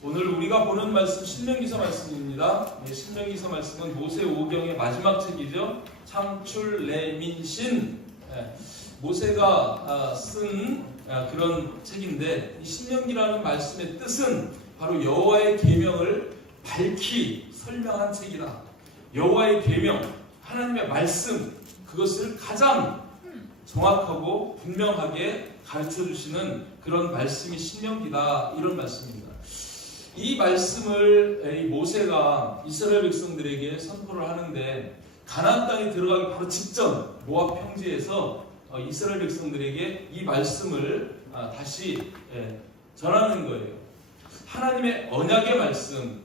오늘 우리가 보는 말씀 신명기서 말씀입니다. 신명기서 말씀은 모세오경의 마지막 책이죠. 창출레민신, 모세가 쓴 그런 책인데, 이 신명기라는 말씀의 뜻은 바로 여호와의 계명을 밝히 설명한 책이다. 여호와의 계명, 하나님의 말씀, 그것을 가장 정확하고 분명하게 가르쳐 주시는 그런 말씀이 신명기다, 이런 말씀입니다. 이 말씀을 모세가 이스라엘 백성들에게 선포를 하는데, 가나안 땅에 들어가기 바로 직전 모압 평지에서 이스라엘 백성들에게 이 말씀을 다시 전하는 거예요. 하나님의 언약의 말씀.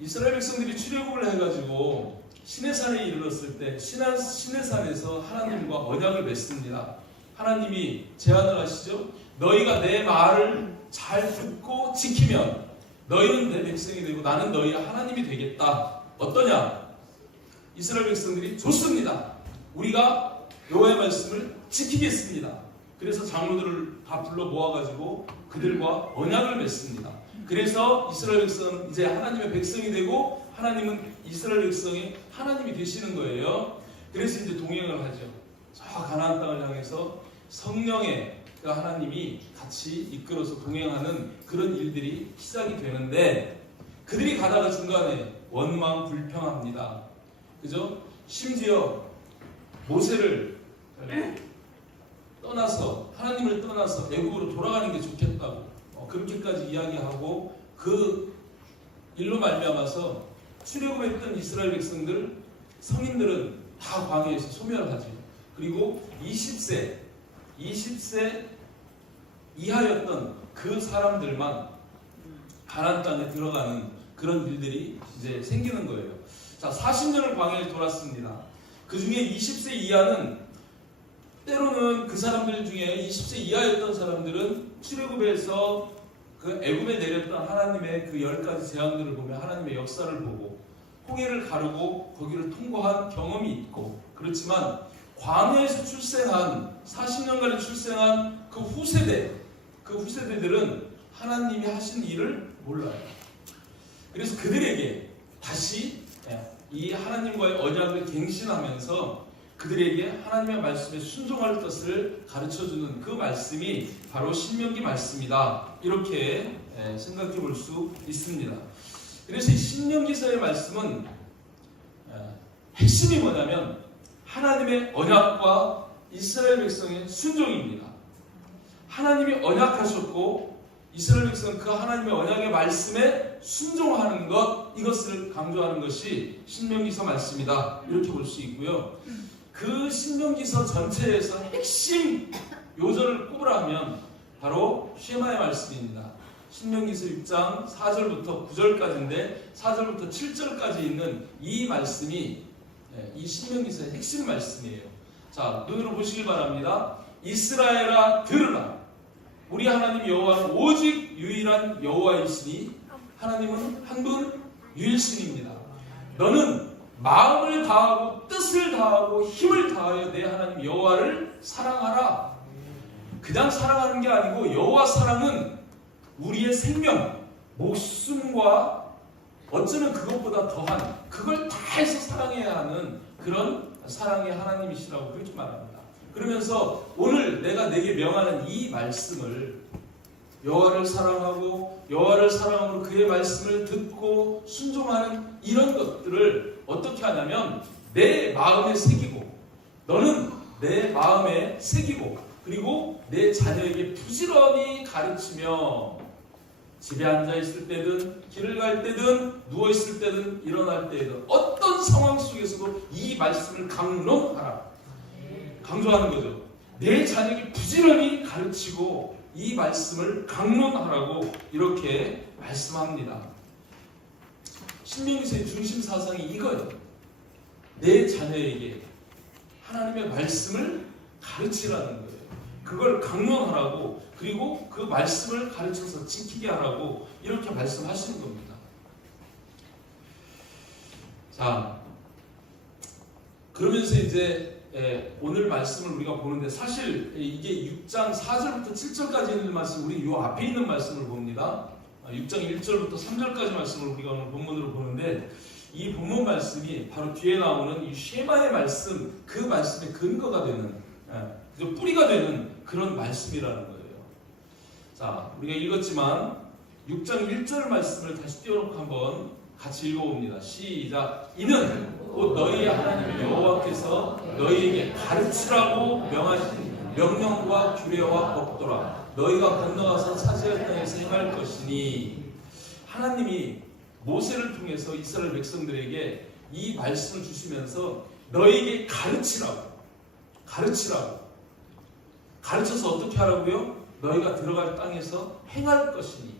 이스라엘 백성들이 출애굽을 해가지고 시내산에 이르렀을 때 시내산에서 하나님과 언약을 맺습니다. 하나님이 제안을 하시죠. 너희가 내 말을 잘 듣고 지키면 너희는 내 백성이 되고 나는 너희의 하나님이 되겠다. 어떠냐? 이스라엘 백성들이 좋습니다. 우리가 여호와의 말씀을 지키겠습니다. 그래서 장로들을 다 불러 모아가지고 그들과 언약을 맺습니다. 그래서 이스라엘 백성은 이제 하나님의 백성이 되고, 하나님은 이스라엘 백성이 하나님이 되시는 거예요. 그래서 이제 동행을 하죠. 저 가나안 땅을 향해서 성령의 하나님이 같이 이끌어서 동행하는 그런 일들이 시작이 되는데, 그들이 가다가 중간에 원망 불평합니다. 그죠? 심지어 모세를 떠나서, 하나님을 떠나서 애국으로 돌아가는 게 좋겠다고 그렇게까지 이야기하고, 그 일로 말미암아서 출애굽했던 이스라엘 백성들, 성인들은 다 광야에서 소멸하죠. 그리고 20세 이하였던 그 사람들만 가나안 땅에 들어가는 그런 일들이 이제 생기는 거예요. 자, 40년을 광야에 돌았습니다. 그 중에 20세 이하는, 때로는 그 사람들 중에 20세 이하였던 사람들은 출애굽에서 그 애굽에 내렸던 하나님의 그 10가지 재앙들을 보며 하나님의 역사를 보고 홍해를 가르고 거기를 통과한 경험이 있고, 그렇지만 광야에서 출생한 40년간에 출생한 그 후세대들은 하나님이 하신 일을 몰라요. 그래서 그들에게 다시 이 하나님과의 언약을 갱신하면서 그들에게 하나님의 말씀에 순종할 것을 가르쳐주는 그 말씀이 바로 신명기 말씀이다, 이렇게 생각해 볼 수 있습니다. 그래서 이 신명기서의 말씀은 핵심이 뭐냐면 하나님의 언약과 이스라엘 백성의 순종입니다. 하나님이 언약하셨고 이스라엘 백성은 그 하나님의 언약의 말씀에 순종하는 것, 이것을 강조하는 것이 신명기서 말씀이다, 이렇게 볼 수 있고요. 그 신명기서 전체에서 핵심 요절을 꼽으라면 바로 쉐마의 말씀입니다. 신명기서 6장 4절부터 9절까지인데 4절부터 7절까지 있는 이 말씀이 이 신명기서의 핵심 말씀이에요. 자, 눈으로 보시길 바랍니다. 이스라엘아 들으라. 우리 하나님 여호와는 오직 유일한 여호와이시니 하나님은 한 분 유일신입니다. 너는 마음을 다하고 뜻을 다하고 힘을 다하여 내 하나님 여호와를 사랑하라. 그냥 사랑하는 게 아니고 여호와 사랑은 우리의 생명, 목숨과 어쩌면 그것보다 더한, 그걸 다해서 사랑해야 하는 그런 사랑의 하나님이시라고 그렇게 말합니다. 그러면서 오늘 내가 내게 명하는 이 말씀을, 여호와를 사랑하고 여호와를 사랑함으로 그의 말씀을 듣고 순종하는 이런 것들을 어떻게 하냐면 내 마음에 새기고, 너는 내 마음에 새기고, 그리고 내 자녀에게 부지런히 가르치며 집에 앉아있을 때든 길을 갈 때든 누워있을 때든 일어날 때든 어떤 상황 속에서도 이 말씀을 강론하라, 강조하는 거죠. 내 자녀에게 부지런히 가르치고 이 말씀을 강론하라고 이렇게 말씀합니다. 신명기서의 중심 사상이 이거예요. 내 자녀에게 하나님의 말씀을 가르치라는 거예요. 그걸 강론하라고, 그리고 그 말씀을 가르쳐서 지키게 하라고 이렇게 말씀하시는 겁니다. 자, 그러면서 이제 오늘 말씀을 우리가 보는데, 사실 이게 6장 4절부터 7절까지 있는 말씀, 우리 요 앞에 있는 말씀을 봅니다. 6장 1절부터 3절까지 말씀을 우리가 오늘 본문으로 보는데, 이 본문 말씀이 바로 뒤에 나오는 이 쉐마의 말씀, 그 말씀의 근거가 되는, 뿌리가 되는 그런 말씀이라는 거예요. 자, 우리가 읽었지만 6장 1절 말씀을 다시 띄워놓고 한번 같이 읽어봅니다. 시작. 이는 곧 너희의 하나님 여호와께서 너희에게 가르치라고 명하신 명령과 규례와 법도라. 너희가 건너가서 차지할 땅에서 행할 것이니. 하나님이 모세를 통해서 이스라엘 백성들에게 이 말씀을 주시면서 너희에게 가르치라고. 가르쳐서 어떻게 하라고요? 너희가 들어갈 땅에서 행할 것이니.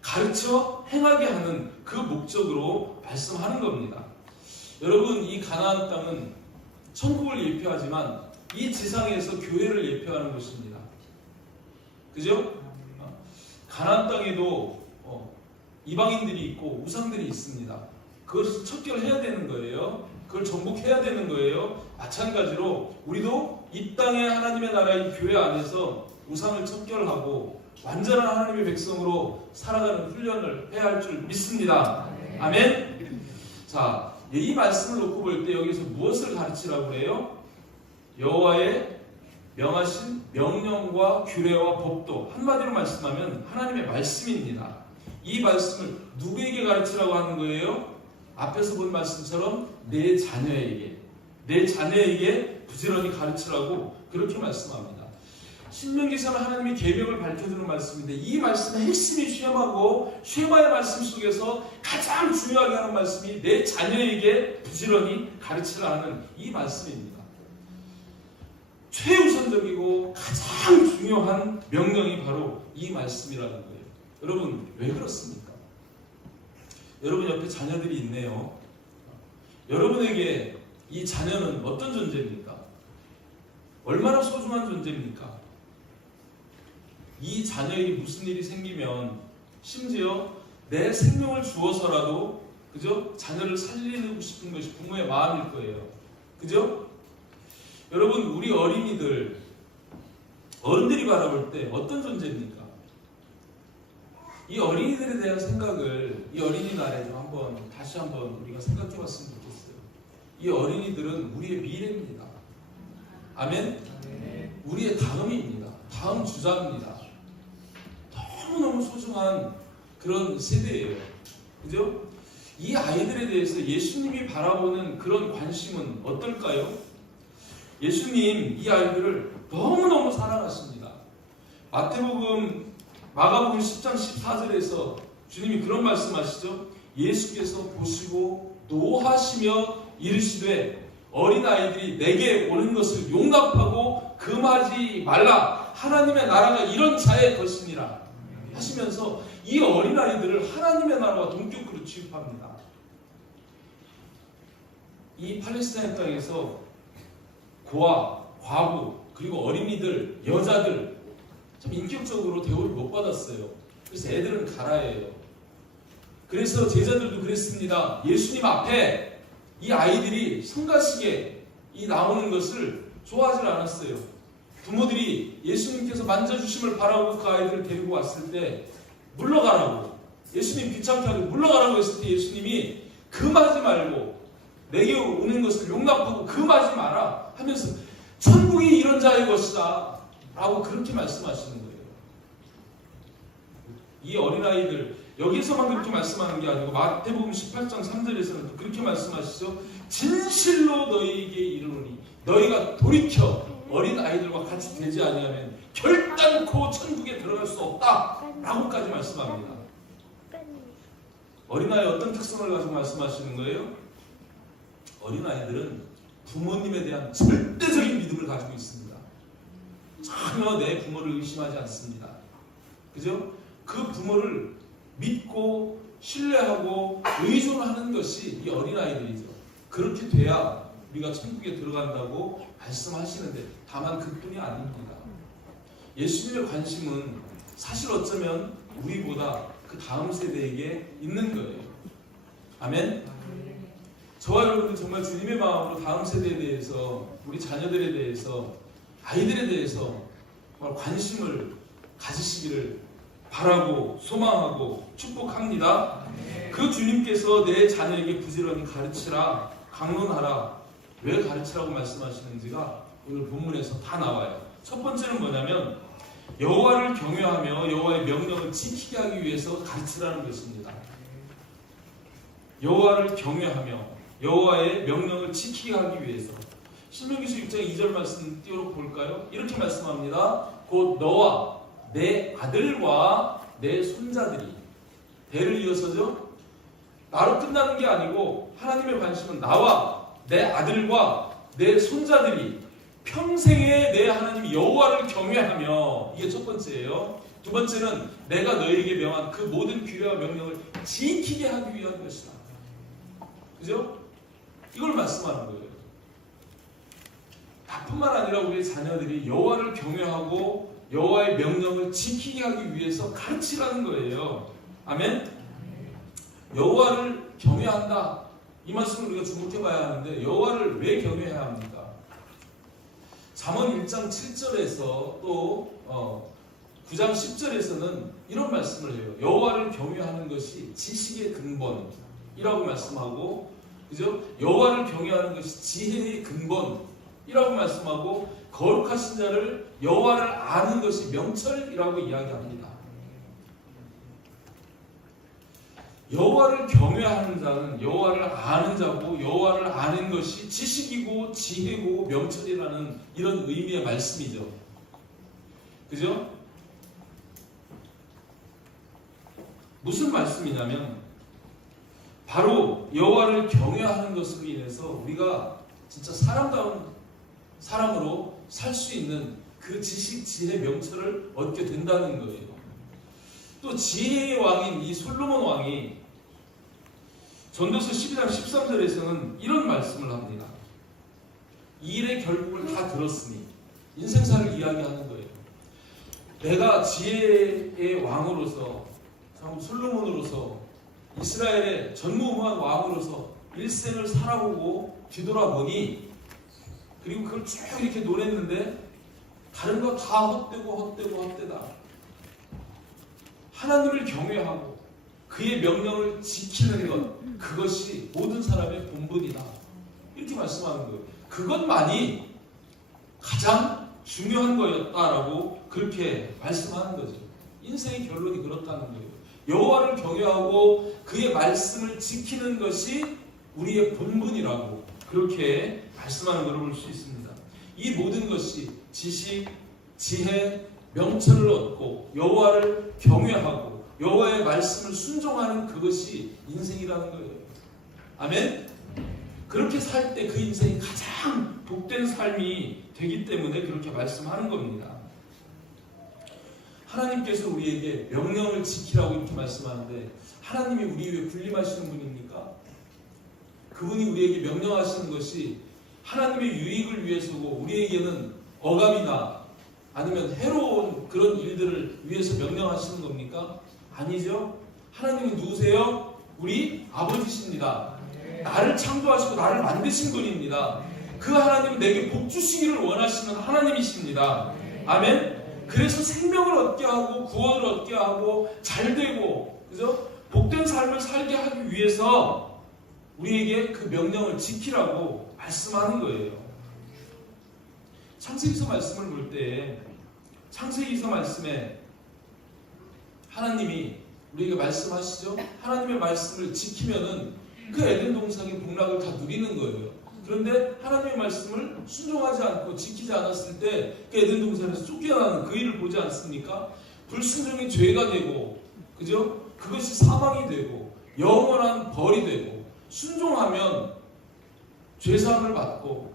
가르쳐 행하게 하는 그 목적으로 말씀하는 겁니다. 여러분, 이 가나안 땅은 천국을 예표하지만 이 지상에서 교회를 예표하는 것입니다. 그죠? 가나안 땅에도 이방인들이 있고 우상들이 있습니다. 그것을 척결해야 되는 거예요. 그걸 정복해야 되는 거예요. 마찬가지로 우리도 이 땅의 하나님의 나라인 교회 안에서 우상을 척결하고 완전한 하나님의 백성으로 살아가는 훈련을 해야 할 줄 믿습니다. 아멘. 자, 이 말씀을 놓고 볼 때 여기서 무엇을 가르치라고 해요? 여호와의 명하신 명령과 규례와 법도, 한마디로 말씀하면 하나님의 말씀입니다. 이 말씀을 누구에게 가르치라고 하는 거예요? 앞에서 본 말씀처럼 내 자녀에게 부지런히 가르치라고 그렇게 말씀합니다. 신명기서는 하나님의 계명을 밝혀주는 말씀인데, 이 말씀의 핵심이 쉐마의 말씀 속에서 가장 중요하게 하는 말씀이 내 자녀에게 부지런히 가르치라 하는 이 말씀입니다. 최우선적이고 가장 중요한 명령이 바로 이 말씀이라는 거예요. 여러분, 왜 그렇습니까? 여러분 옆에 자녀들이 있네요. 여러분에게 이 자녀는 어떤 존재입니까? 얼마나 소중한 존재입니까? 이 자녀에게 무슨 일이 생기면 심지어 내 생명을 주어서라도, 그죠? 자녀를 살리고 싶은 것이 부모의 마음일 거예요. 그죠? 여러분, 우리 어린이들, 어른들이 바라볼 때 어떤 존재입니까? 이 어린이들에 대한 생각을 이 어린이날에 좀 다시 한번 우리가 생각해 봤으면 좋겠어요. 이 어린이들은 우리의 미래입니다. 아멘? 우리의 다음입니다. 다음 주자입니다. 너무너무 소중한 그런 세대예요. 그죠? 이 아이들에 대해서 예수님이 바라보는 그런 관심은 어떨까요? 예수님 이 아이들을 너무너무 사랑하십니다. 마가복음 10장 14절에서 주님이 그런 말씀하시죠. 예수께서 보시고 노하시며 이르시되 어린아이들이 내게 오는 것을 용납하고 금하지 말라. 하나님의 나라가 이런 자의 것이니라 하시면서 이 어린아이들을 하나님의 나라와 동격으로 취급합니다. 이 팔레스타인 땅에서 고아, 과부, 그리고 어린이들, 여자들 참 인격적으로 대우를 못 받았어요. 그래서 애들은 가라예요. 그래서 제자들도 그랬습니다. 예수님 앞에 이 아이들이 성가시게 나오는 것을 좋아하지 않았어요. 부모들이 예수님께서 만져주심을 바라고 그 아이들을 데리고 왔을 때 물러가라고, 예수님 귀찮게 하고 물러가라고 했을 때 예수님이 금하지 말고 내게 오는 것을 용납하고 금하지 마라 하면서 천국이 이런 자의 것이다 라고 그렇게 말씀하시는 거예요. 이 어린아이들, 여기서만 그렇게 말씀하는 게 아니고 마태복음 18장 3절에서는 또 그렇게 말씀하시죠. 진실로 너희에게 이르노니 너희가 돌이켜 어린아이들과 같이 되지 아니하면 결단코 천국에 들어갈 수 없다 라고까지 말씀합니다. 어린아이 어떤 특성을 가지고 말씀하시는 거예요? 어린아이들은 부모님에 대한 절대적인 믿음을 가지고 있습니다. 전혀 내 부모를 의심하지 않습니다. 그죠? 그 부모를 믿고 신뢰하고 의존하는 것이 이 어린아이들이죠. 그렇게 돼야 우리가 천국에 들어간다고 말씀하시는데 다만 그뿐이 아닙니다. 예수님의 관심은 사실 어쩌면 우리보다 그 다음 세대에게 있는 거예요. 아멘? 저와 여러분은 정말 주님의 마음으로 다음 세대에 대해서, 우리 자녀들에 대해서, 아이들에 대해서 관심을 가지시기를 바라고 소망하고 축복합니다. 그 주님께서 내 자녀에게 부지런히 가르치라, 강론하라. 왜 가르치라고 말씀하시는지가 오늘 본문에서 다 나와요. 첫 번째는 뭐냐면 여호와를 경외하며 여호와의 명령을 지키게 하기 위해서 가르치라는 것입니다. 여호와를 경외하며 여호와의 명령을 지키게 하기 위해서. 신명기서 6장 2절 말씀 띄워놓고 볼까요? 이렇게 말씀합니다. 곧 너와 내 아들과 내 손자들이. 대를 이어서죠. 나로 끝나는 게 아니고 하나님의 관심은 나와 내 아들과 내 손자들이 평생에 내 하나님 여호와를 경외하며. 이게 첫 번째예요. 두 번째는 내가 너희에게 명한 그 모든 규례와 명령을 지키게 하기 위한 것이다. 그죠? 이걸 말씀하는 거예요. 나뿐만 아니라 우리 자녀들이 여호와를 경외하고 여호와의 명령을 지키게 하기 위해서 가르치라는 거예요. 아멘? 여호와를 경외한다. 이 말씀을 우리가 주목해 봐야 하는데 여호와를 왜 경외해야 합니까? 잠언 1장 7절에서 또 9장 10절에서는 이런 말씀을 해요. 여호와를 경외하는 것이 지식의 근본이라고 말씀하고, 그죠? 여호와를 경외하는 것이 지혜의 근본이라고 말씀하고, 거룩하신 자를 여호와를 아는 것이 명철이라고 이야기합니다. 여호와를 경외하는 자는 여호와를 아는 자고, 여호와를 아는 것이 지식이고 지혜고 명철이라는 이런 의미의 말씀이죠. 그죠? 무슨 말씀이냐면 바로 여호와를 경외하는 것으로 인해서 우리가 진짜 사람다운 사람으로 살 수 있는 그 지식, 지혜, 명철을 얻게 된다는 거예요. 또 지혜의 왕인 이 솔로몬 왕이 전도서 12장 13절에서는 이런 말씀을 합니다. 이 일의 결국을 다 들었으니, 인생사를 이야기하는 거예요. 내가 지혜의 왕으로서, 솔로몬으로서, 이스라엘의 전무후무한 왕으로서 일생을 살아보고 뒤돌아보니, 그리고 그걸 쭉 이렇게 논했는데 다른 거 다 헛되다. 하나님을 경외하고 그의 명령을 지키는 것, 그것이 모든 사람의 본분이다. 이렇게 말씀하는 거예요. 그것만이 가장 중요한 거였다라고 그렇게 말씀하는 거죠. 인생의 결론이 그렇다는 거예요. 여호와를 경외하고 그의 말씀을 지키는 것이 우리의 본분이라고 그렇게 말씀하는 것을 볼 수 있습니다. 이 모든 것이 지식, 지혜, 명철을 얻고 여호와를 경외하고 여호와의 말씀을 순종하는 그것이 인생이라는 거예요. 아멘? 그렇게 살 때 그 인생이 가장 복된 삶이 되기 때문에 그렇게 말씀하는 겁니다. 하나님께서 우리에게 명령을 지키라고 이렇게 말씀하는데, 하나님이 우리 위해 군림하시는 분입니까? 그분이 우리에게 명령하시는 것이 하나님의 유익을 위해서고 우리에게는 억압이나 아니면 해로운 그런 일들을 위해서 명령하시는 겁니까? 아니죠. 하나님은 누구세요? 우리 아버지십니다. 나를 창조하시고 나를 만드신 분입니다. 그 하나님은 내게 복 주시기를 원하시는 하나님이십니다. 아멘? 그래서 생명을 얻게 하고 구원을 얻게 하고 잘되고, 그죠? 복된 삶을 살게 하기 위해서 우리에게 그 명령을 지키라고 말씀하는 거예요. 창세기서 말씀을 볼 때 창세기서 말씀에 하나님이 우리에게 말씀하시죠. 하나님의 말씀을 지키면은 그 에덴 동산의 복락을 다 누리는 거예요. 그런데 하나님의 말씀을 순종하지 않고 지키지 않았을 때 그 에덴 동산에서 쫓겨나는 그 일을 보지 않습니까? 불순종이 죄가 되고, 그죠? 그것이 사망이 되고 영원한 벌이 되고, 순종하면 죄사함을 받고,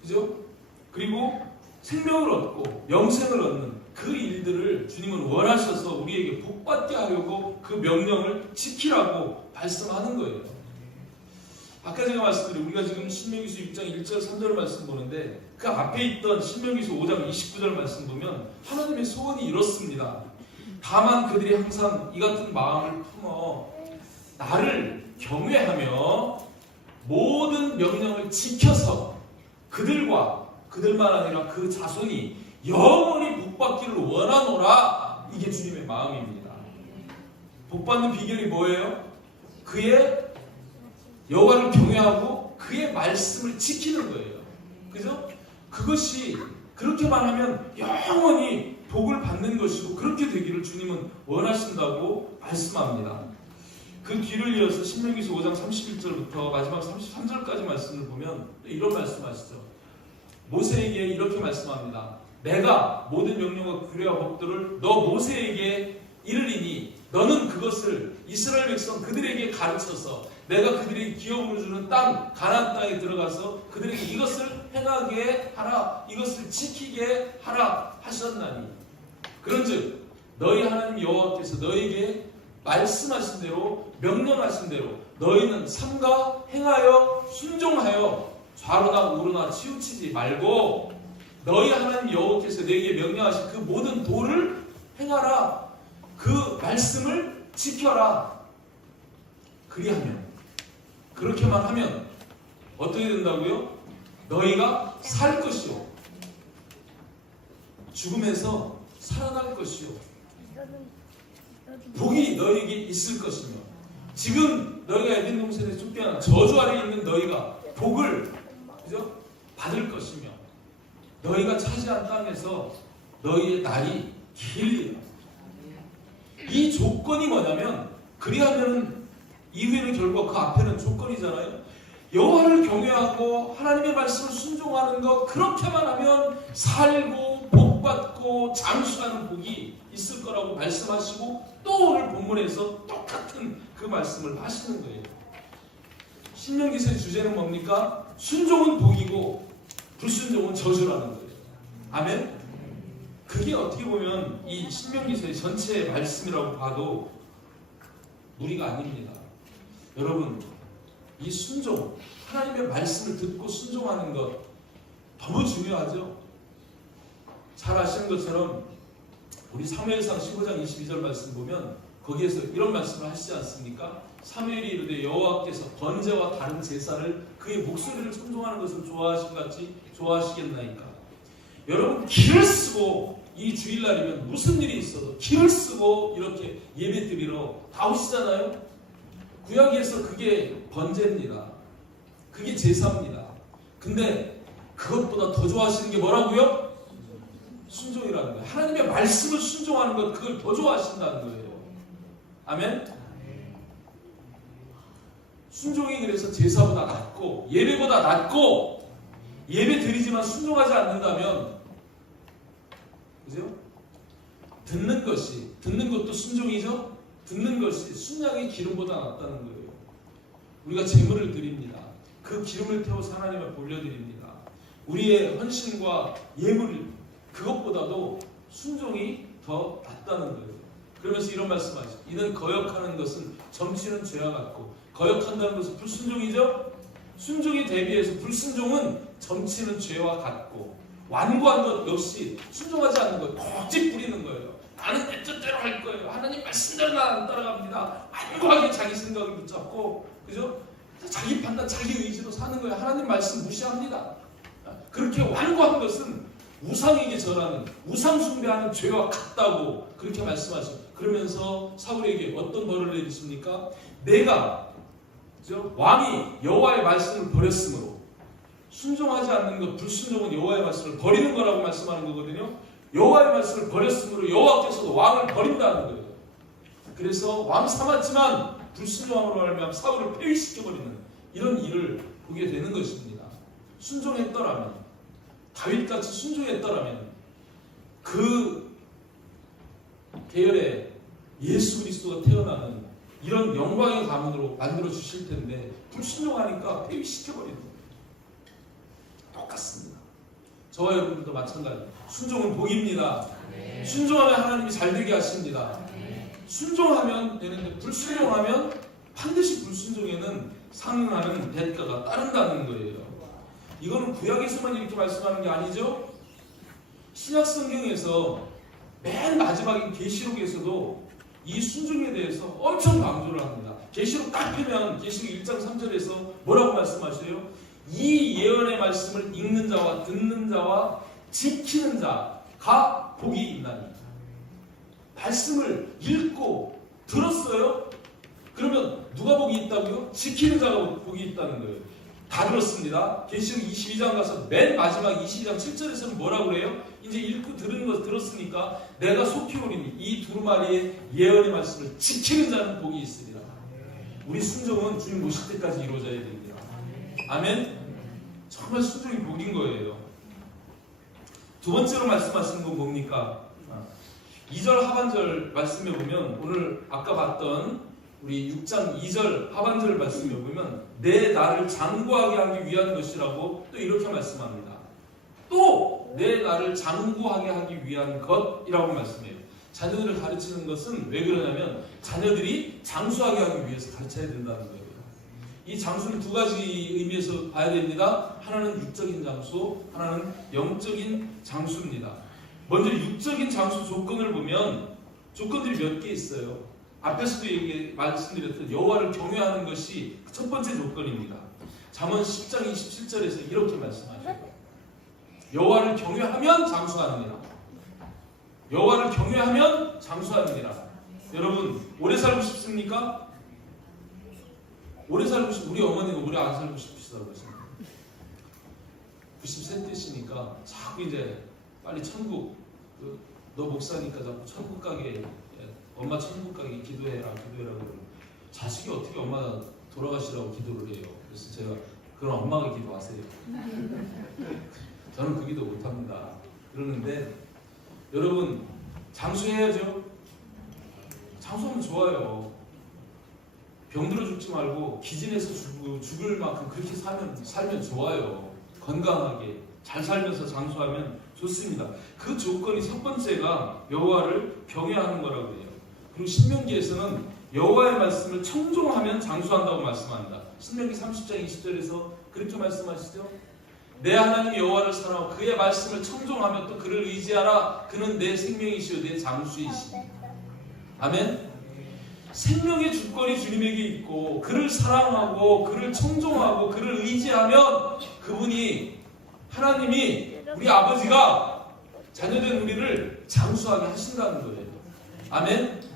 그죠? 그리고 생명을 얻고 영생을 얻는 그 일들을 주님은 원하셔서 우리에게 복받게 하려고 그 명령을 지키라고 말씀하는 거예요. 아까 제가 말씀드린 우리가 지금 신명기서 6장 1절 3절 말씀 보는데, 그 앞에 있던 신명기서 5장 29절 말씀 보면 하나님의 소원이 이렇습니다. 다만 그들이 항상 이 같은 마음을 품어 나를 경외하며 모든 명령을 지켜서 그들만 아니라 그 자손이 영원히 복받기를 원하노라. 이게 주님의 마음입니다. 복받는 비결이 뭐예요? 그의 여호와를 경외하고 그의 말씀을 지키는 거예요. 그죠? 그것이 그렇게만 하면 영원히 복을 받는 것이고 그렇게 되기를 주님은 원하신다고 말씀합니다. 그 뒤를 이어서 신명기서 5장 31절부터 마지막 33절까지 말씀을 보면 이런 말씀하시죠. 모세에게 이렇게 말씀합니다. 내가 모든 명령과 규례와 법도를 너 모세에게 이르리니 너는 그것을 이스라엘 백성 그들에게 가르쳐서 내가 그들에게 기업으로 주는 땅 가나안 땅에 들어가서 그들에게 이것을 행하게 하라, 이것을 지키게 하라 하셨나니 그런즉 너희 하나님 여호와께서 너희에게 말씀하신 대로 명령하신 대로 너희는 삼가 행하여 순종하여 좌로나 우로나 치우치지 말고 너희 하나님 여호와께서 너희에게 명령하신 그 모든 도를 행하라. 그 말씀을 지켜라. 그리하면 그렇게만 하면 어떻게 된다고요? 너희가 살 것이요 죽음에서 살아날 것이요 복이 너희에게 있을 것이며 지금 너희가 에덴 동산에 쫓겨난 저주 아래 있는 너희가 복을 그죠? 받을 것이며 너희가 차지한 땅에서 너희의 날이 길리라. 이 조건이 뭐냐면 그리하면 이후에는 결국 그 앞에는 조건이잖아요. 여호와를 경외하고 하나님의 말씀을 순종하는 것 그렇게만 하면 살고 복받고 장수하는 복이 있을 거라고 말씀하시고 또 오늘 본문에서 똑같은 그 말씀을 하시는 거예요. 신명기서의 주제는 뭡니까? 순종은 복이고 불순종은 저주라는 거예요. 아멘? 그게 어떻게 보면 이 신명기서의 전체 말씀이라고 봐도 무리가 아닙니다. 여러분, 이 순종, 하나님의 말씀을 듣고 순종하는 것 너무 중요하죠. 잘 아시는 것처럼 우리 사무엘상 15장 22절 말씀 보면 거기에서 이런 말씀을 하시지 않습니까? 사무엘이 이르되 여호와께서 번제와 다른 제사를 그의 목소리를 청종하는 것을 좋아하신 같이 좋아하시겠나이까. 여러분, 길을 쓰고 이 주일날이면 무슨 일이 있어도 길을 쓰고 이렇게 예배 드리러 다 오시잖아요. 구약에서 그게 번제입니다. 그게 제사입니다. 근데 그것보다 더 좋아하시는 게 뭐라고요? 순종이라는 거예요. 하나님의 말씀을 순종하는 것, 그걸 더 좋아하신다는 거예요. 아멘? 순종이 그래서 제사보다 낫고 예배보다 낫고 예배 드리지만 순종하지 않는다면 그죠? 듣는 것도 순종이죠? 듣는 것이 순양의 기름보다 낫다는 거예요. 우리가 제물을 드립니다. 그 기름을 태워서 하나님 앞에 올려드립니다. 우리의 헌신과 예물을 그것보다도 순종이 더 낫다는 거예요. 그러면서 이런 말씀하시죠. 이는 거역하는 것은 점치는 죄와 같고 거역한다는 것은 불순종이죠. 순종에 대비해서 불순종은 점치는 죄와 같고 완고한 것 역시 순종하지 않는 것 고집 부리는 거예요. 나는 내 뜻대로 할 거예요. 하나님 말씀대로 나는 따라갑니다. 완고하게 자기 생각을 붙잡고 그죠? 자기 판단, 자기 의지로 사는 거예요. 하나님 말씀 무시합니다. 그렇게 완고한 것은 우상에게 절하는, 우상 숭배하는 죄와 같다고 그렇게 말씀하시죠. 그러면서 사울에게 어떤 벌을 내리십니까? 내가 그죠? 왕이 여호와의 말씀을 버렸으므로 순종하지 않는 것, 불순종은 여호와의 말씀을 버리는 거라고 말씀하는 거거든요. 여호와의 말씀을 버렸으므로 여호와께서도 왕을 버린다는 거예요. 그래서 왕 삼았지만 불순종함으로 말미암아 사울을 폐위시켜버리는 이런 일을 보게 되는 것입니다. 순종했더라면, 다윗같이 순종했더라면 그 계열에 예수 그리스도가 태어나는 이런 영광의 가문으로 만들어 주실 텐데 불순종하니까 폐위시켜버리는 거예요. 똑같습니다. 저와 여러분들도 마찬가지입니다. 순종은 복입니다. 순종하면 하나님이 잘 되게 하십니다. 순종하면 되는데 불순종하면 반드시 불순종에는 상응하는 대가가 따른다는 거예요. 이거는 구약에서만 이렇게 말씀하는 게 아니죠. 신약 성경에서 맨 마지막인 계시록에서도 이 순종에 대해서 엄청 강조를 합니다. 계시록 딱 펴면 계시록 1장 3절에서 뭐라고 말씀하셔요? 이 예언의 말씀을 읽는 자와 듣는 자와 지키는 자가 복이 있나니. 말씀을 읽고 들었어요? 그러면 누가 복이 있다고요? 지키는 자가 복이 있다는 거예요. 다 들었습니다. 계시록 22장 가서 맨 마지막 22장 7절에서는 뭐라고 그래요? 이제 읽고 들은 거 들었으니까 내가 속히 오리니 이 두루마리의 예언의 말씀을 지키는 자는 복이 있으리라. 우리 순종은 주님 오실 때까지 이루어져야 됩니다. 아멘? 정말 순종이 복인 거예요. 두 번째로 말씀하시는 건 뭡니까? 2절 하반절 말씀에 보면 오늘 아까 봤던 우리 6장 2절 하반절 말씀에 보면 내 나를 장구하게 하기 위한 것이라고 또 이렇게 말씀합니다. 또 내 나를 장구하게 하기 위한 것이라고 말씀해요. 자녀들을 가르치는 것은 왜 그러냐면 자녀들이 장수하게 하기 위해서 가르쳐야 된다는 거예요. 이 장수는 두 가지 의미에서 봐야 됩니다. 하나는 육적인 장수, 하나는 영적인 장수입니다. 먼저 육적인 장수 조건을 보면 조건들이 몇 개 있어요. 앞에서도 말씀드렸던 여호와를 경외하는 것이 첫 번째 조건입니다. 잠언 10장 27절에서 이렇게 말씀하셔요. 여호와를 경외하면 장수하느니라. 여호와를 경외하면 장수하느니라. 여러분 오래 살고 싶습니까? 오래 살고 싶 우리 어머니가 오래 안 살고 싶으시다고 하십니다. 93 되시니까 자꾸 이제 빨리 천국 너 목사니까 자꾸 천국 가게 엄마 천국 가게 기도해라 그러고 자식이 어떻게 엄마 돌아가시라고 기도를 해요. 그래서 제가 그럼 엄마가 기도하세요. 저는 그 기도 못합니다. 그러는데 여러분 장수해야죠. 장수하면 좋아요. 병들어 죽지 말고 기진해서 죽을 만큼 그렇게 살면 좋아요. 건강하게 잘 살면서 장수하면 좋습니다. 그 조건이 첫 번째가 여호와를 경외하는 거라고 해요. 그리고 신명기에서는 여호와의 말씀을 청종하면 장수한다고 말씀합니다. 신명기 30장 20절에서 그렇게 말씀하시죠. 내 하나님 여호와를 사랑하고 그의 말씀을 청종하며 또 그를 의지하라. 그는 내 생명이시오 내 장수이시오. 아멘. 생명의 주권이 주님에게 있고 그를 사랑하고 그를 청종하고 그를 의지하면 그분이 하나님이 우리 아버지가 자녀된 우리를 장수하게 하신다는 거예요. 아멘.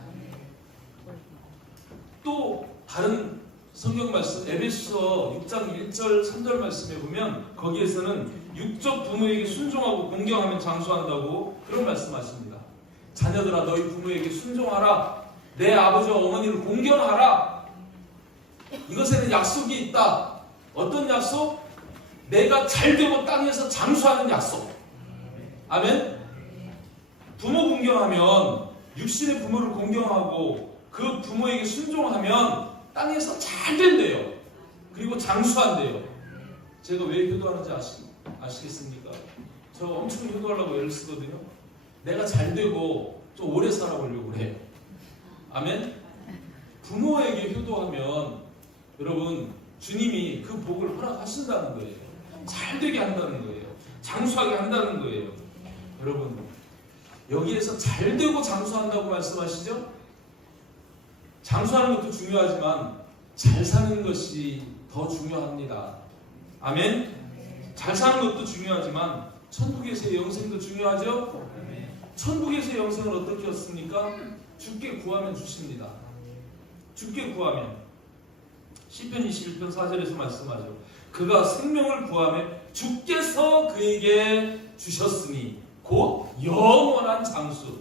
또 다른 성경 말씀 에베소서 6장 1절 3절 말씀에 보면 거기에서는 육적 부모에게 순종하고 공경하면 장수한다고 그런 말씀하십니다. 자녀들아 너희 부모에게 순종하라. 내 아버지와 어머니를 공경하라. 이것에는 약속이 있다. 어떤 약속? 내가 잘되고 땅에서 장수하는 약속. 아멘. 부모 공경하면 육신의 부모를 공경하고 그 부모에게 순종하면 땅에서 잘 된대요. 그리고 장수한대요. 제가 왜 효도하는지 아시겠습니까? 저 엄청 효도하려고 애를 쓰거든요. 내가 잘 되고 좀 오래 살아보려고 그래요. 아멘? 부모에게 효도하면 여러분 주님이 그 복을 허락하신다는 거예요. 잘 되게 한다는 거예요. 장수하게 한다는 거예요. 여러분 여기에서 잘 되고 장수한다고 말씀하시죠? 장수하는 것도 중요하지만 잘 사는 것이 더 중요합니다. 아멘? 잘 사는 것도 중요하지만 천국에서의 영생도 중요하죠? 천국에서의 영생은 어떻게 얻습니까? 주께 구하면 주십니다. 주께 구하면 시편 21편 4절에서 말씀하죠. 그가 생명을 구하며 주께서 그에게 주셨으니 곧 영원한 장수.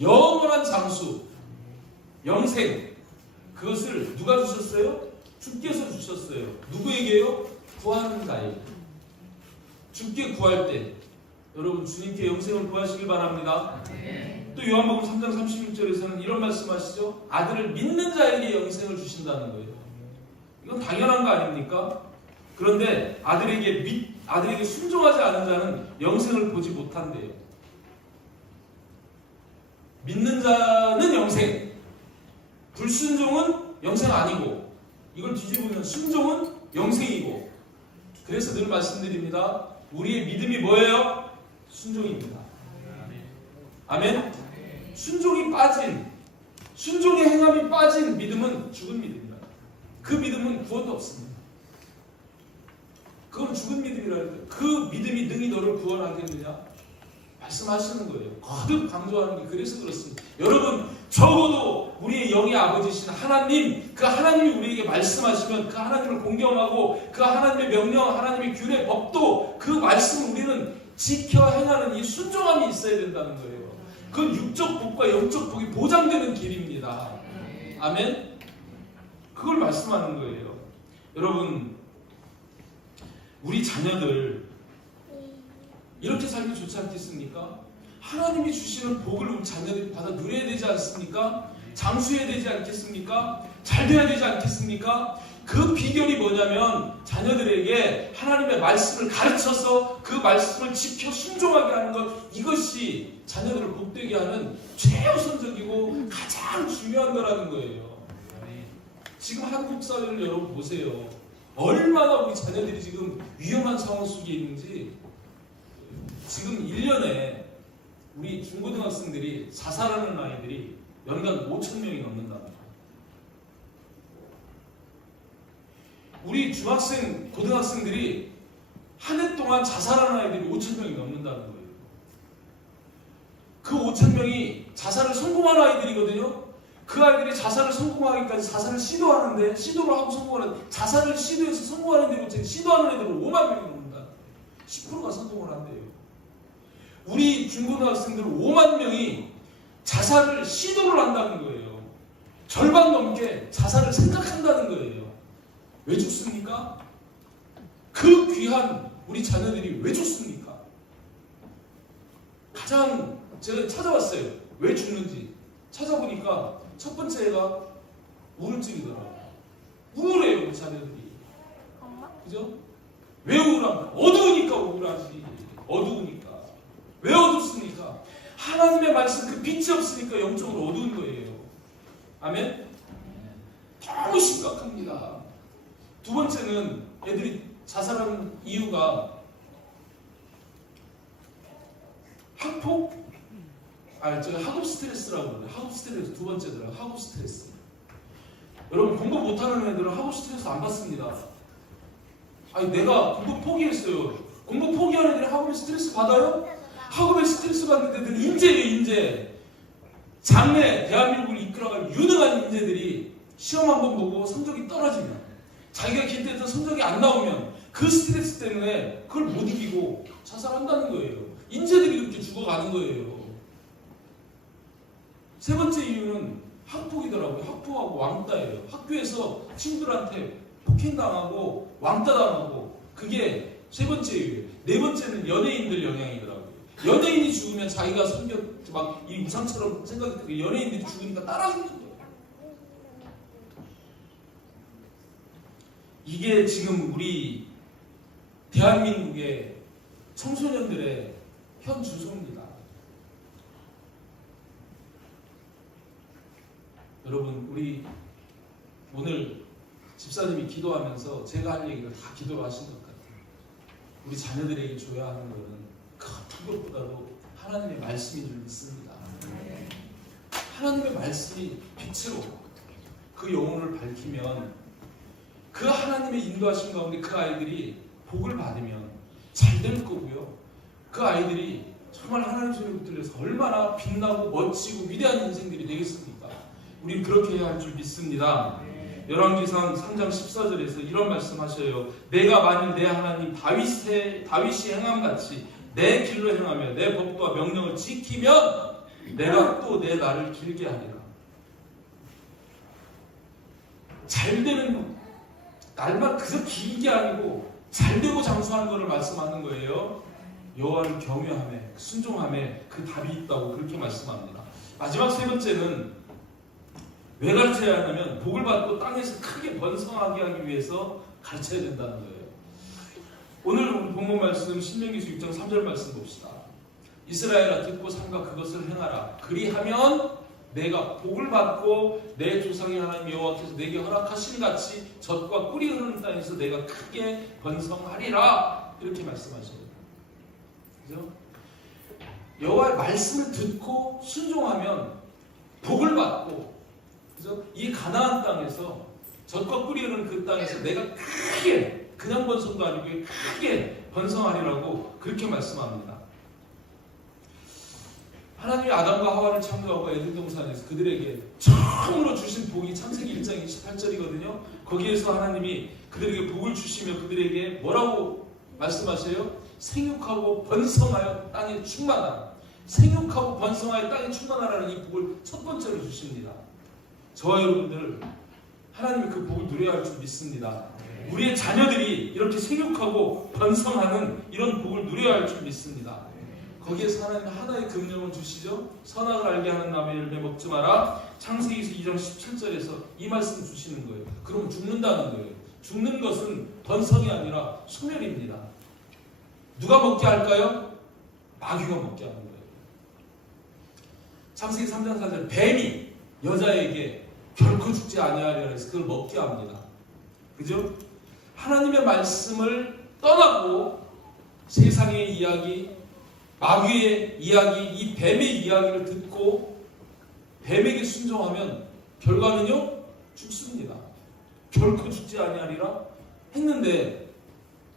영원한 장수. 영생. 그것을 누가 주셨어요? 주께서 주셨어요. 누구에게요? 구하는 자에게. 주께 구할 때 여러분 주님께 영생을 구하시길 바랍니다. 또 요한복음 3장 36절에서는 이런 말씀하시죠. 아들을 믿는 자에게 영생을 주신다는 거예요. 이건 당연한 거 아닙니까? 그런데 아들에게 순종하지 않은 자는 영생을 보지 못한대요. 믿는 자는 영생, 불순종은 영생 아니고, 이걸 뒤집으면 순종은 영생이고. 그래서 늘 말씀드립니다. 우리의 믿음이 뭐예요? 순종입니다. 아멘? 순종이 빠진, 순종의 행함이 빠진 믿음은 죽은 믿음입니다. 그 믿음은 구원도 없습니다. 그건 죽은 믿음이라는 거예요. 그 믿음이 능히 너를 구원하겠느냐? 말씀하시는 거예요. 거듭 강조하는 게 그래서 그렇습니다. 여러분, 적어도 우리의 영의 아버지신 하나님, 그 하나님이 우리에게 말씀하시면 그 하나님을 공경하고 그 하나님의 명령, 하나님의 규례, 법도 그 말씀을 우리는 지켜 행하는 이 순종함이 있어야 된다는 거예요. 그건 육적 복과 영적 복이 보장되는 길입니다. 아멘? 그걸 말씀하는 거예요. 여러분, 우리 자녀들 이렇게 살기 좋지 않겠습니까? 하나님이 주시는 복을 우리 자녀들이 받아 누려야 되지 않습니까? 장수해야 되지 않겠습니까? 잘 돼야 되지 않겠습니까? 그 비결이 뭐냐면 자녀들에게 하나님의 말씀을 가르쳐서 그 말씀을 지켜 순종하게 하는 것, 이것이 자녀들을 복되게 하는 최우선적이고 가장 중요한 거라는 거예요. 지금 한국 사회를 여러분 보세요. 얼마나 우리 자녀들이 지금 위험한 상황 속에 있는지. 지금 1년에 우리 중고등학생들이 자살하는 아이들이 연간 5,000명이 넘는답니다. 우리 중학생, 고등학생들이 한 해 동안 자살하는 아이들이 5,000명이 넘는다는 거예요. 그 5,000명이 자살을 성공한 아이들이거든요. 그 아이들이 자살을 성공하기까지 자살을 시도하는데, 시도를 하고 성공하는데, 자살을 시도해서 성공하는 데로 시도하는 애들은 5만 명이 넘는다. 10%가 성공을 한대요. 우리 중고등학생들 5만 명이 자살을 시도를 한다는 거예요. 절반 넘게 자살을 생각한다는 거예요. 왜 죽습니까? 그 귀한 우리 자녀들이 왜 죽습니까? 가장 제가 찾아봤어요. 왜 죽는지 찾아보니까 첫 번째 애가 우울증이더라고요. 우울해요, 우리 자녀들이. 그죠? 왜 우울합니까? 어두우니까 우울하지. 어두우니까. 왜 어둡습니까? 하나님의 말씀, 그 빛이 없으니까 영적으로 어두운 거예요. 아멘? 너무 심각합니다. 두 번째는 애들이 자살하는 이유가 제가 학업 스트레스라고 그래요. 학업 스트레스 두 번째더라고요. 학업 스트레스. 여러분, 공부 못하는 애들은 학업 스트레스 안 받습니다. 아니, 내가 공부 포기했어요. 공부 포기하는 애들이 학업에 스트레스 받아요? 학업에 스트레스 받는 애들은 인재예요, 인재. 장래 대한민국을 이끌어갈 유능한 인재들이 시험 한번 보고 성적이 떨어지면, 자기가 기대했던 성적이 안 나오면 그 스트레스 때문에 그걸 못 이기고 자살한다는 거예요. 인재들이 그렇게 죽어가는 거예요. 세 번째 이유는 학폭이더라고요. 학폭하고 왕따예요. 학교에서 친구들한테 폭행당하고 왕따당하고, 그게 세 번째 이유예요. 네 번째는 연예인들 영향이더라고요. 연예인이 죽으면 자기가 이 우상처럼 생각했던 연예인들이 죽으니까 따라 죽는 거예요. 이게 지금 우리 대한민국의 청소년들의 현 주소입니다. 여러분, 우리 오늘 집사님이 기도하면서 제가 할 얘기를 다 기도로 하신 것 같아요. 우리 자녀들에게 줘야 하는 것은 그 어떤 것보다도 하나님의 말씀인 줄 믿습니다. 하나님의 말씀이 빛으로 그 영혼을 밝히면 그 하나님의 인도하신 가운데 그 아이들이 복을 받으면 잘 될 거고요. 그 아이들이 정말 하나님 소리를 들려서 얼마나 빛나고 멋지고 위대한 인생들이 되겠습니까? 우린 그렇게 해야 할 줄 믿습니다. 열왕기상 3장 14절에서 이런 말씀하셔요. 내가 만일 내 하나님 다윗이 행함같이 내 길로 행하며 내 법과 명령을 지키면 내가 또 내 날을 길게 하리라. 잘 되는 날만 그저 길게 아니고 잘 되고 장수하는 것을 말씀하는 거예요. 여호와를 경외하며 순종하며 그 답이 있다고 그렇게 말씀합니다. 마지막 세 번째는 왜 가르쳐야 하냐면 복을 받고 땅에서 크게 번성하게 하기 위해서 가르쳐야 된다는 거예요. 오늘 우리 본문 말씀 신명기서 6장 3절 말씀 봅시다. 이스라엘아 듣고 삼가 그것을 행하라. 그리하면 내가 복을 받고 내 조상의 하나님 여호와께서 내게 허락하신 같이 젖과 꿀이 흐르는 땅에서 내가 크게 번성하리라. 이렇게 말씀하셔요. 그죠? 여호와의 말씀을 듣고 순종하면 복을 받고, 그죠? 이 가나안 땅에서 젖과 꿀이 흐르는 그 땅에서 내가 크게, 그냥 번성도 아니고 크게 번성하리라고 그렇게 말씀합니다. 하나님이 아담과 하와를 창조하고 에덴 동산에서 그들에게 처음으로 주신 복이 창세기 1장 28절이거든요. 거기에서 하나님이 그들에게 복을 주시며 그들에게 뭐라고 말씀하세요? 생육하고 번성하여 땅에 충만하라. 생육하고 번성하여 땅에 충만하라는 이 복을 첫 번째로 주십니다. 저와 여러분들 하나님이 그 복을 누려야 할 줄 믿습니다. 우리의 자녀들이 이렇게 생육하고 번성하는 이런 복을 누려야 할 줄 믿습니다. 거기에서 하나님 하나의 금령을 주시죠. 선악을 알게 하는 나무의 열매 먹지 마라. 창세기서 2장 17절에서 이 말씀 주시는 거예요. 그러면 죽는다는 거예요. 죽는 것은 번성이 아니라 소멸입니다. 누가 먹게 할까요? 마귀가 먹게 하는 거예요. 창세기 3장 4절 뱀이 여자에게 결코 죽지 아니하리라 해서 그걸 먹게 합니다. 그죠? 하나님의 말씀을 떠나고 세상의 이야기, 마귀의 이야기, 이 뱀의 이야기를 듣고 뱀에게 순종하면 결과는요? 죽습니다. 결코 죽지 아니하리라 했는데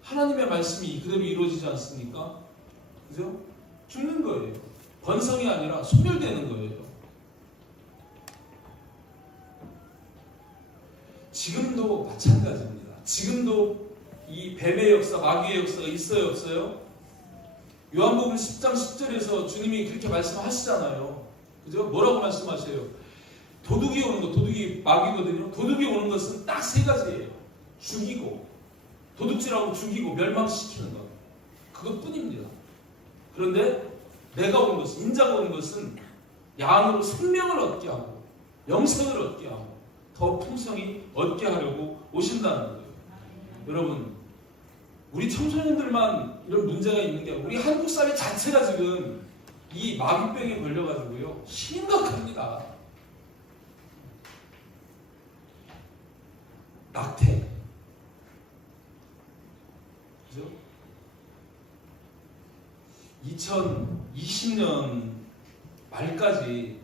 하나님의 말씀이 그대로 이루어지지 않습니까? 그죠? 죽는 거예요. 번성이 아니라 소멸되는 거예요. 지금도 마찬가지입니다. 지금도 이 뱀의 역사, 마귀의 역사가 있어요, 없어요? 요한복음 10장 10절에서 주님이 그렇게 말씀하시잖아요. 그죠? 뭐라고 말씀하세요? 도둑이 오는 것, 도둑이 마귀거든요. 도둑이 오는 것은 딱 세 가지예요. 죽이고, 도둑질하고 죽이고 멸망시키는 것. 그것뿐입니다. 그런데 내가 온 것은, 인자가 온 것은 양으로 생명을 얻게 하고 영생을 얻게 하고 더 풍성히 얻게 하려고 오신다는 거예요. 여러분, 우리 청소년들만 이런 문제가 있는 게 아니라 우리 한국 사회 자체가 지금 이 마귀병에 걸려가지고요 심각합니다. 낙태, 그죠? 2020년 말까지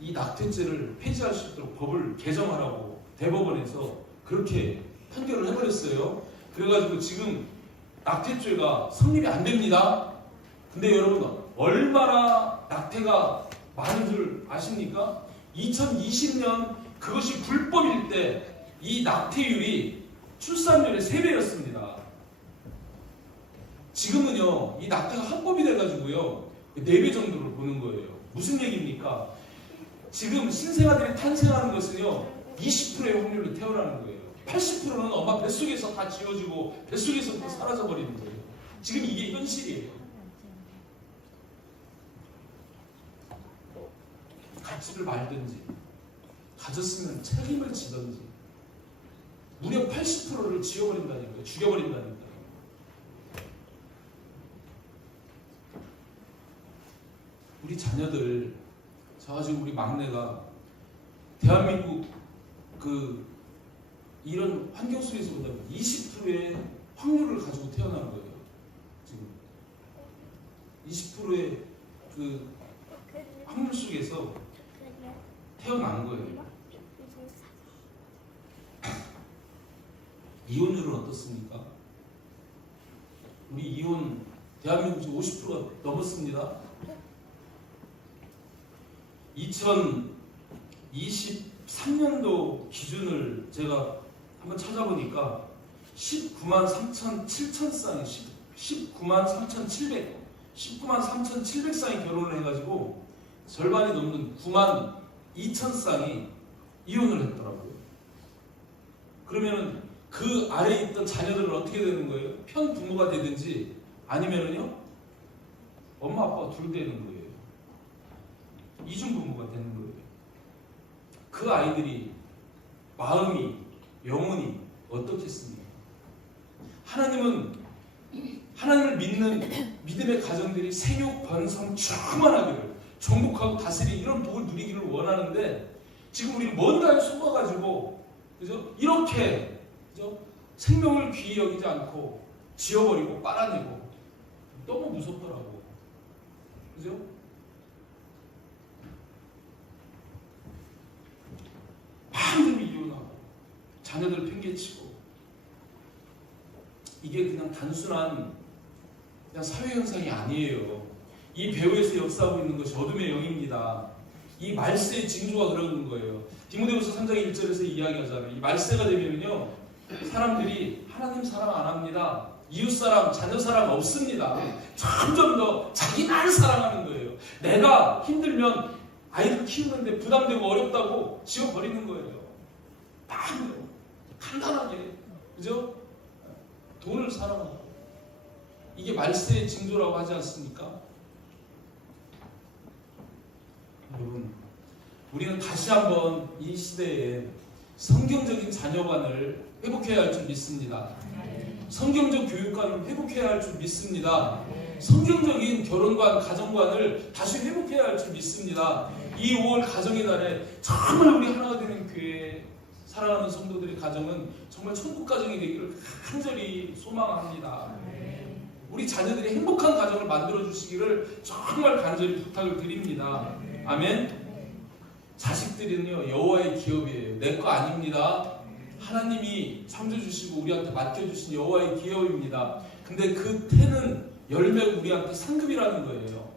이 낙태죄를 폐지할 수 있도록 법을 개정하라고 대법원에서 그렇게 판결을 해버렸어요. 그래가지고 지금 낙태죄가 성립이 안 됩니다. 근데 여러분 얼마나 낙태가 많은 줄 아십니까? 2020년 그것이 불법일 때 이 낙태율이 출산율의 3배였습니다. 지금은요 이 낙태가 합법이 돼가지고요 4배 정도를 보는 거예요. 무슨 얘기입니까? 지금 신생아들이 탄생하는 것은요 20%의 확률로 태어나는 거예요. 80%는 엄마 뱃속에서 다 지워지고 뱃속에서부터 사라져버리는 거예요. 지금 이게 현실이에요. 갖지를 말든지 가졌으면 책임을 지든지 무려 80%를 지워버린다니까요. 죽여버린다니까요. 우리 자녀들, 저 지금 우리 막내가 대한민국 이런 환경 속에서 본다면 20%의 확률을 가지고 태어난 거예요. 지금 20%의 그 확률 속에서 태어난 거예요. 이혼율은 어떻습니까? 우리 이혼 대한민국 지금 50%가 넘었습니다. 2023년도 기준을 제가 한번 찾아보니까 19만 3,700 쌍이 19만 3,700 쌍이 결혼을 해가지고 절반이 넘는 9만 2천 쌍이 이혼을 했더라고요. 그러면은 그 아래에 있던 자녀들은 어떻게 되는 거예요? 편부모가 되든지 아니면은요 엄마 아빠가 둘 되는 거예요. 이중부모가 되는 거예요. 그 아이들이 마음이, 영혼이 어떻겠습니까? 하나님은 하나님을 믿는 믿음의 가정들이 생육, 번성, 충만하기를 정복하고 다스리는 이런 복을 누리기를 원하는데 지금 우리는 뭔가에 속아가지고 그죠? 이렇게 그죠? 생명을 귀히 여기지 않고 지워버리고 빨아내고 너무 무섭더라고. 그죠? 마음대로 이혼하고 자녀들 팽개치고 이게 그냥 단순한 그냥 사회 현상이 아니에요. 이 배후에서 역사하고 있는 것이 어둠의 영입니다. 이 말세의 징조가 그런 거예요. 디모데후서 3장 1절에서 이야기하잖아요. 이 말세가 되면요, 사람들이 하나님 사랑 안 합니다. 이웃사랑, 자녀사랑 없습니다. 점점 더 자기만 사랑하는 거예요. 내가 힘들면 아이를 키우는데 부담되고 어렵다고 지워버리는 거예요. 딱 간단하게, 그죠? 돈을 사랑하고. 이게 말세의 징조라고 하지 않습니까? 여러분, 우리는 다시 한번 이 시대에 성경적인 자녀관을 회복해야 할 줄 믿습니다. 성경적 교육관을 회복해야 할 줄 믿습니다. 성경적인 결혼관, 가정관을 다시 회복해야 할 줄 믿습니다. 이 5월 가정의 날에 정말 우리 하나가 되는 교회 사랑하는 성도들의 가정은 정말 천국 가정이 되기를 간절히 소망합니다. 우리 자녀들이 행복한 가정을 만들어 주시기를 정말 간절히 부탁을 드립니다. 아멘. 자식들은요, 여호와의 기업이에요. 내 거 아닙니다. 하나님이 창조주시고 우리한테 맡겨주신 여호와의 기업입니다. 근데 그 태는 열매가 우리한테 상급이라는 거예요.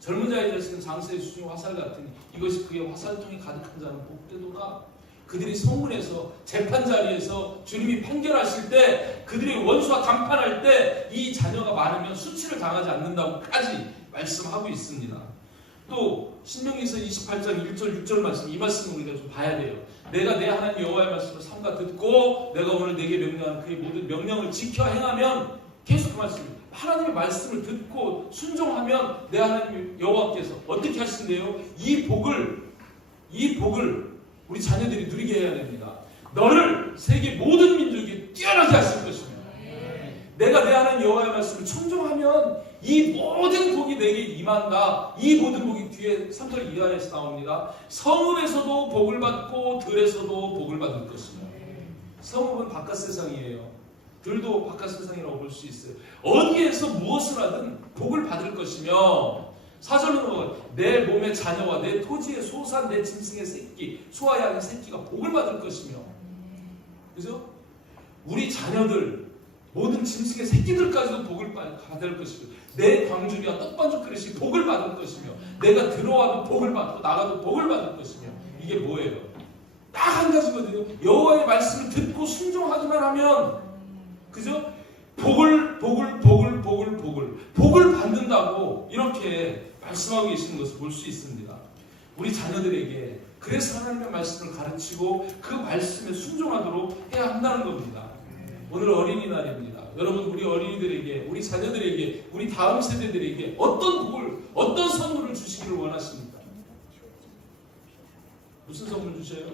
젊은 자의 자식은 장세의 수중 화살 같으니 이것이 그의 화살통이 가득한 자는 복되도다. 그들이 성문에서 재판 자리에서 주님이 판결하실 때, 그들이 원수와 담판할 때 이 자녀가 많으면 수치를 당하지 않는다고까지 말씀하고 있습니다. 또 신명기서 28장 1절 6절 말씀, 이 말씀을 우리가 좀 봐야 돼요. 내가 내 하나님 여호와의 말씀을 삼가 듣고 내가 오늘 내게 명령한 그의 모든 명령을 지켜 행하면, 계속 그 말씀입니다. 하나님의 말씀을 듣고 순종하면 내 하나님 여호와께서 어떻게 하신대요? 이 복을 우리 자녀들이 누리게 해야 됩니다. 너를 세계 모든 민족이 뛰어나게 하실 것입니다. 내가 내 하나님 여호와의 말씀을 청종하면 이 모든 복이 내게 임한다. 이 모든 복이 뒤에 3절 이하에서 나옵니다. 성읍에서도 복을 받고 들에서도 복을 받을 것이며. 성읍은 바깥 세상이에요. 들도 바깥 세상이라고 볼 수 있어요. 어디에서 무엇을 하든 복을 받을 것이며, 4절은 내 몸의 자녀와 내 토지의 소산, 내 짐승의 새끼, 소와 양의 새끼가 복을 받을 것이며. 그죠? 우리 자녀들, 모든 짐승의 새끼들까지도 복을 받을 것이며, 내 광주리와 떡반죽 그릇이 복을 받을 것이며, 내가 들어와도 복을 받고 나가도 복을 받을 것이며. 이게 뭐예요? 딱 한 가지거든요. 여호와의 말씀을 듣고 순종하기만 하면, 그죠? 복을 받는다고 이렇게 말씀하고 계시는 것을 볼 수 있습니다. 우리 자녀들에게 그래서 하나님의 말씀을 가르치고 그 말씀에 순종하도록 해야 한다는 겁니다. 오늘 어린이날입니다. 여러분, 우리 어린이들에게, 우리 자녀들에게, 우리 다음 세대들에게 어떤 복을, 어떤 선물을 주시기를 원하십니까? 무슨 선물 주셔요?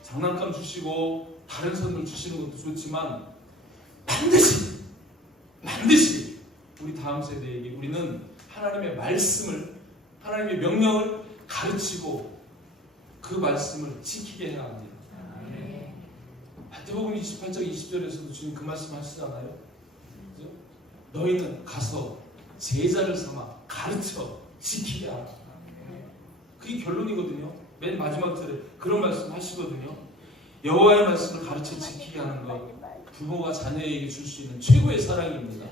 장난감 주시고 다른 선물 주시는 것도 좋지만 반드시 우리 다음 세대에게 우리는 하나님의 말씀을, 하나님의 명령을 가르치고 그 말씀을 지키게 해야 합니다. 마태복음 28장 20절에서도 주님 그 말씀 하시잖아요. 그죠? 너희는 가서 제자를 삼아 가르쳐 지키게 하라. 그게 결론이거든요. 맨 마지막 절에 그런 말씀 하시거든요. 여호와의 말씀을 가르쳐 지키게 하는 것, 부모가 자녀에게 줄 수 있는 최고의 사랑입니다.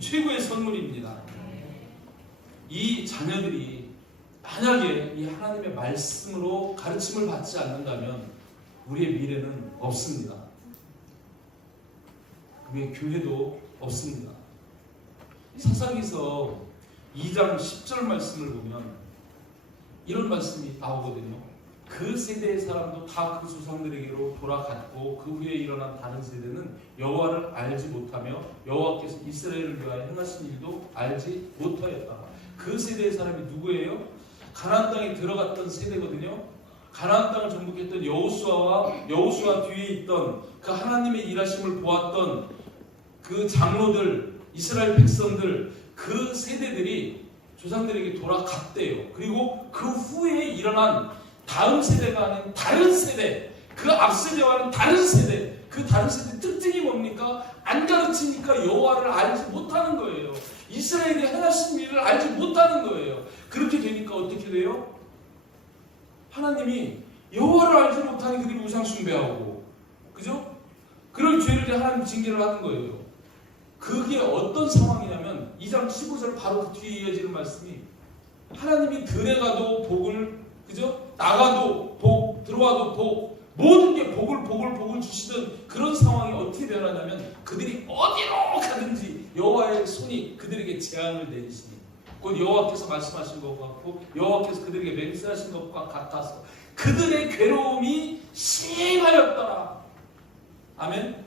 최고의 선물입니다. 이 자녀들이 만약에 이 하나님의 말씀으로 가르침을 받지 않는다면 우리의 미래는 없습니다. 우리의 교회도 없습니다. 사사기서 2장 10절 말씀을 보면 이런 말씀이 나오거든요. 그 세대의 사람도 다 그 조상들에게로 돌아갔고 그 후에 일어난 다른 세대는 여호와를 알지 못하며 여호와께서 이스라엘을 위하여 행하신 일도 알지 못하였다. 그 세대의 사람이 누구예요? 가나안 땅에 들어갔던 세대거든요. 가나안 땅을 정복했던 여호수아 뒤에 있던 그 하나님의 일하심을 보았던 그 장로들, 이스라엘 백성들, 그 세대들이 조상들에게 돌아갔대요. 그리고 그 후에 일어난 다음 세대가 아닌 다른 세대, 그 앞 세대와는 다른 세대, 그 다른 세대 특징이 뭡니까? 안 가르치니까 여호와를 알지 못하는 거예요. 이스라엘이 행하신 일을 알지 못하는 거예요. 그렇게 되니까 어떻게 돼요? 하나님이 여호와를 알지 못하니 그들이 우상 숭배하고, 그죠? 그런 죄를 하나님 징계를 하는 거예요. 그게 어떤 상황이냐면 2장 15절 바로 그 뒤에 이어지는 말씀이 하나님이 들에 가도 복을, 그죠? 나가도 복, 들어와도 복, 모든 게 복을 주시던 그런 상황이 어떻게 변하냐면 그들이 어디로 가든지 여호와의 손이 그들에게 재앙을 내리시니 곧 여호와께서 말씀하신 것 같고 여호와께서 그들에게 맹세하신 것과 같아서 그들의 괴로움이 심하였더라. 아멘.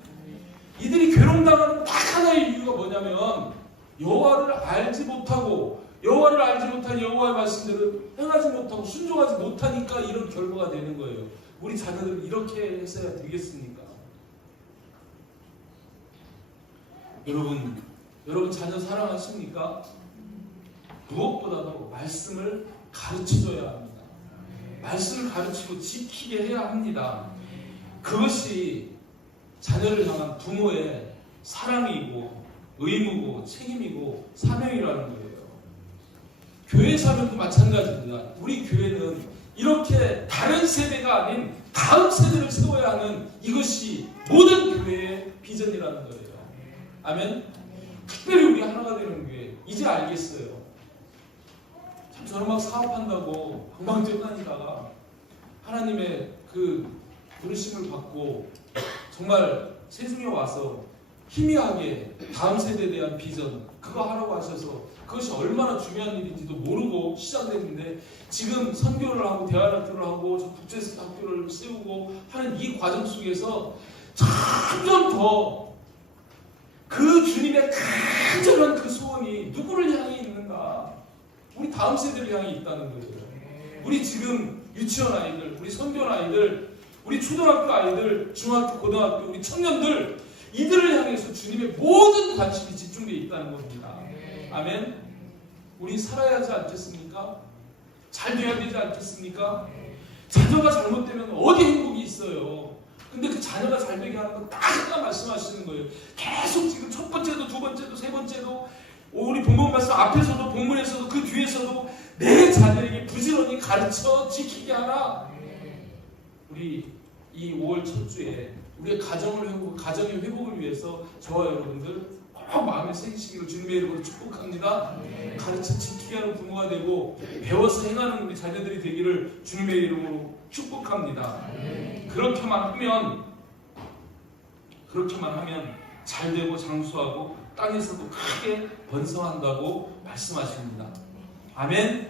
이들이 괴로움당하는 딱 하나의 이유가 뭐냐면 여호와를 알지 못하고 여호와의 말씀대로 행하지 못하고 순종하지 못하니까 이런 결과가 되는 거예요. 우리 자녀들은 이렇게 했어야 되겠습니까? 여러분 자녀 사랑하십니까? 무엇보다도 말씀을 가르쳐줘야 합니다. 말씀을 가르치고 지키게 해야 합니다. 그것이 자녀를 향한 부모의 사랑이고 의무고 책임이고 사명이라는 거예요. 교회 사명도 마찬가지입니다. 우리 교회는 이렇게 다른 세대가 아닌 다음 세대를 세워야 하는 이것이 모든 교회의 비전이라는 거예요. 아멘. 특별히 우리 하나가 되는 교회 이제 알겠어요. 참 저는 막 사업한다고 방방뛰어다니다가 하나님의 그 부르심을 받고 정말 세중에 와서 희미하게 다음 세대에 대한 비전 그거 하라고 하셔서 그것이 얼마나 중요한 일인지도 모르고 시작됐는데 지금 선교를 하고 대안학교를 하고 국제학교를 세우고 하는 이 과정 속에서 점점 더 그 주님의 간절한 그 소원이 누구를 향해 있는가? 우리 다음 세대를 향해 있다는 거예요. 우리 지금 유치원 아이들, 우리 선교 아이들, 우리 초등학교 아이들, 중학교, 고등학교, 우리 청년들 이들을 향해서 주님의 모든 관심이 집중되어 있다는 겁니다. 아멘. 우리 살아야 하지 않겠습니까? 잘 돼야 되지 않겠습니까? 자녀가 잘못되면 어디 행복이 있어요. 근데 그 자녀가 잘 되게 하는 건 딱 하나 말씀하시는 거예요. 계속 지금 첫 번째도 두 번째도 세 번째도 우리 본문 말씀 앞에서도 본문에서도 그 뒤에서도 내 자녀에게 부지런히 가르쳐 지키게 하라. 우리 이 5월 첫 주에 우리의 가정의 회복을 위해서 저와 여러분들 꼭 마음에 새기시기를 주님의 이름으로 축복합니다. 가르쳐 지키게 하는 부모가 되고 배워서 행하는 우리 자녀들이 되기를 주님의 이름으로 축복합니다. 그렇게만 하면 잘 되고 장수하고 땅에서도 크게 번성한다고 말씀하십니다. 아멘.